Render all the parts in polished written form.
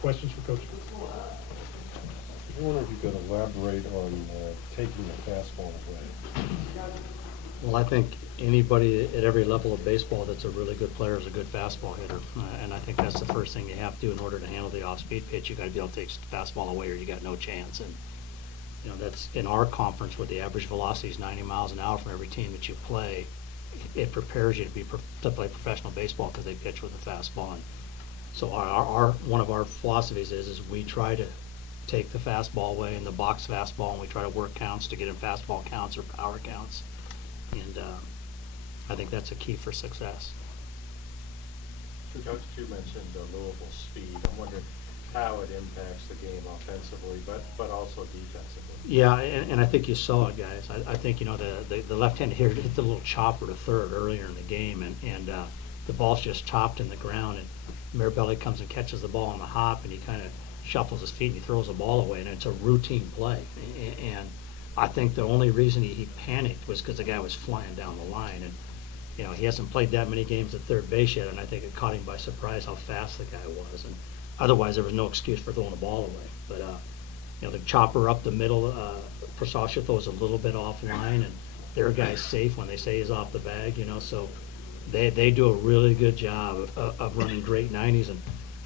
Questions for Coach? I wonder if you could elaborate on taking the fastball away. Well, I think anybody at every level of baseball that's a really good player is a good fastball hitter. And I think that's the first thing you have to do in order to handle the off-speed pitch. You got to be able to take the fastball away or you got no chance. And, you know, that's in our conference where the average velocity is 90 miles an hour from every team that you play. It prepares you to play professional baseball because they pitch with a fastball. And so our one of our philosophies is we try to take the fastball away and the box fastball, and we try to work counts to get in fastball counts or power counts. And I think that's a key for success. So Coach, you mentioned Louisville speed. I'm wondering how it impacts the game offensively, but also defensively. Yeah, and I think you saw it, guys. I think, you know, the left-handed hitter hit the little chopper to third earlier in the game, and the ball's just chopped in the ground, and Mirabelli comes and catches the ball on the hop, and he kind of shuffles his feet and he throws the ball away, and it's a routine play. And I think the only reason he panicked was because the guy was flying down the line, and you know, he hasn't played that many games at third base yet, and I think it caught him by surprise how fast the guy was. And otherwise, there was no excuse for throwing the ball away. But you know, the chopper up the middle, Prasasha throws a little bit offline, and their guy's safe when they say he's off the bag. You know, so they do a really good job of running great 90s,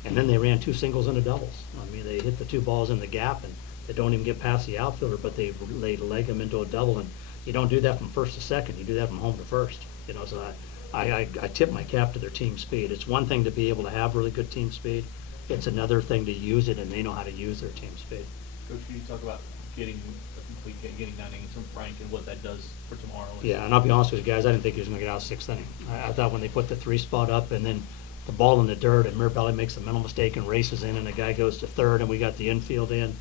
and then they ran two singles and a doubles. I mean, they hit the two balls in the gap, and they don't even get past the outfielder, but they leg them into a double. And you don't do that from first to second. You do that from home to first. You know, so I tip my cap to their team speed. It's one thing to be able to have really good team speed. It's another thing to use it, and they know how to use their team speed. Coach, can you talk about getting a complete game, getting 9 innings from Frank and what that does for tomorrow? Yeah, and I'll be honest with you guys, I didn't think he was going to get out of sixth inning. I thought when they put the 3 spot up and then the ball in the dirt and Mirabelli makes a mental mistake and races in and the guy goes to third and we got the infield in,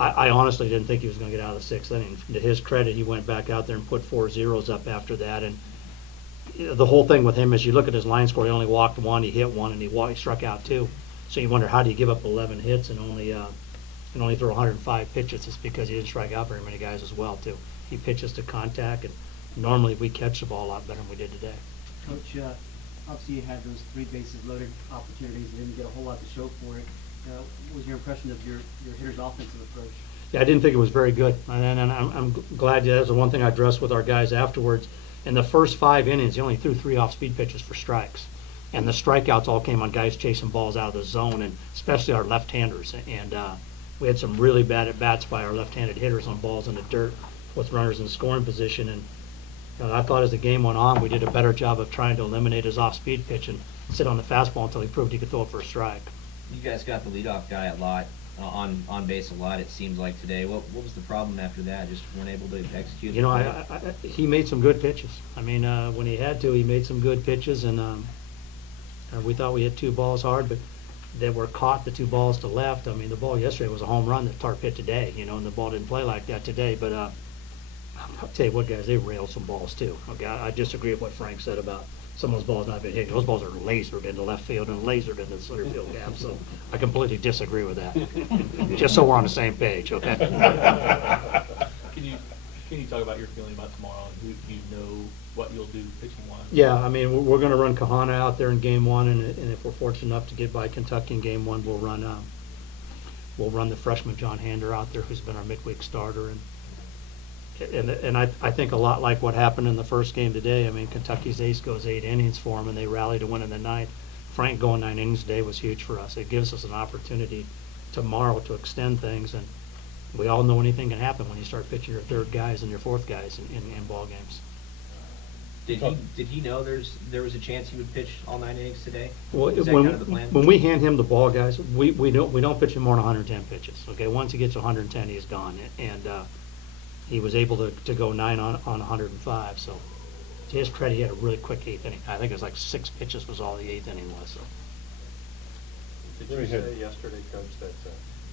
I honestly didn't think he was going to get out of the sixth inning. To his credit, he went back out there and put 4 zeros up after that. And the whole thing with him is you look at his line score, he only walked 1, he hit 1, and he struck out 2. So you wonder, how do you give up 11 hits and only throw 105 pitches? It's because he didn't strike out very many guys as well, too. He pitches to contact, and normally we catch the ball a lot better than we did today. Coach, obviously you had those 3 bases loaded opportunities and didn't get a whole lot to show for it. What was your impression of your hitter's offensive approach? Yeah, I didn't think it was very good, and I'm glad that's the one thing I addressed with our guys afterwards. In the first 5 innings, he only threw 3 off-speed pitches for strikes, and the strikeouts all came on guys chasing balls out of the zone, and especially our left-handers. And we had some really bad at-bats by our left-handed hitters on balls in the dirt with runners in scoring position. And I thought as the game went on, we did a better job of trying to eliminate his off-speed pitch and sit on the fastball until he proved he could throw it for a strike. You guys got the leadoff guy a lot, on base a lot, it seems like today. What was the problem after that? Just weren't able to execute? You know, he made some good pitches. I mean, when he had to, he made some good pitches, and we thought we hit 2 balls hard, but they were caught, the 2 balls to left. I mean, the ball yesterday was a home run that Tarp hit today, you know, and the ball didn't play like that today. But I'll tell you what, guys, they railed some balls too. Okay, I disagree with what Frank said about some of those balls not being hit. Those balls are lasered into left field and lasered into the center field gap. So I completely disagree with that. Just so we're on the same page, okay? Can you talk about your feeling about tomorrow and who you know what you'll do pitching-wise? Yeah, I mean, we're going to run Kahana out there in Game 1, and if we're fortunate enough to get by Kentucky in Game 1, we'll run the freshman John Hander out there, who's been our midweek starter, and I think a lot like what happened in the first game today. I mean, Kentucky's ace goes 8 innings for them, and they rally to win in the 9th. Frank going 9 innings today was huge for us. It gives us an opportunity tomorrow to extend things, and we all know anything can happen when you start pitching your 3rd guys and your 4th guys in ball games. Did he know there was a chance he would pitch all 9 innings today? Well, Is that kind of the plan? when we hand him the ball, guys, we don't pitch him more than 110 pitches. Okay, once he gets 110, he's gone, and he was able to go 9 on 105. So to his credit, he had a really quick 8th inning. I think it was like 6 pitches was all the 8th inning was. So. Did you say yesterday, Coach, that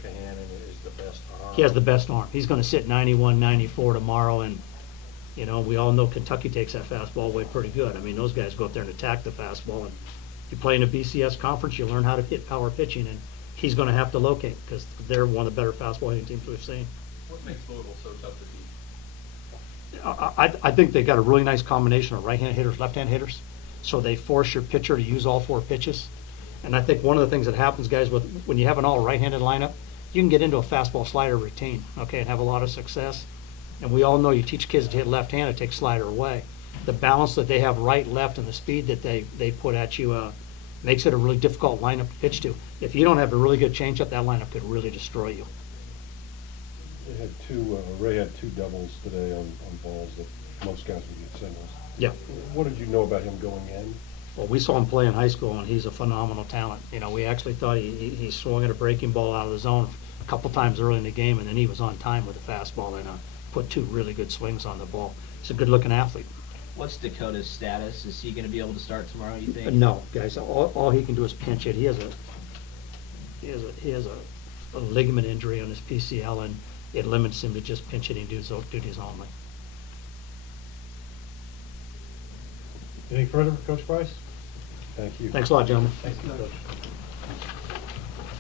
Kahanen is the best arm? He has the best arm. He's going to sit 91, 94 tomorrow, and you know, we all know Kentucky takes that fastball away pretty good. I mean, those guys go up there and attack the fastball, and you play in a BCS conference, you learn how to hit power pitching, and he's going to have to locate because they're one of the better fastball hitting teams we've seen. What makes Louisville so tough to beat? I think they got a really nice combination of right-hand hitters, left-hand hitters, so they force your pitcher to use all 4 pitches. And I think one of the things that happens, guys, when you have an all right-handed lineup, you can get into a fastball slider routine, okay, and have a lot of success. And we all know you teach kids to hit left-handed, take slider away. The balance that they have right, left, and the speed that they put at you makes it a really difficult lineup to pitch to. If you don't have a really good changeup, that lineup could really destroy you. They had Ray had 2 doubles today on balls that most guys would get singles. Yeah. What did you know about him going in? Well, we saw him play in high school, and he's a phenomenal talent. You know, we actually thought he swung at a breaking ball out of the zone a couple times early in the game, and then he was on time with a fastball and put 2 really good swings on the ball. He's a good-looking athlete. What's Dakota's status? Is he going to be able to start tomorrow, you think? No, guys, all he can do is pinch it. He has a ligament injury on his PCL, and it limits him to just pinch hitting duties only. Anything further, Coach Price? Thank you. Thanks a lot, gentlemen. Thank you, Coach.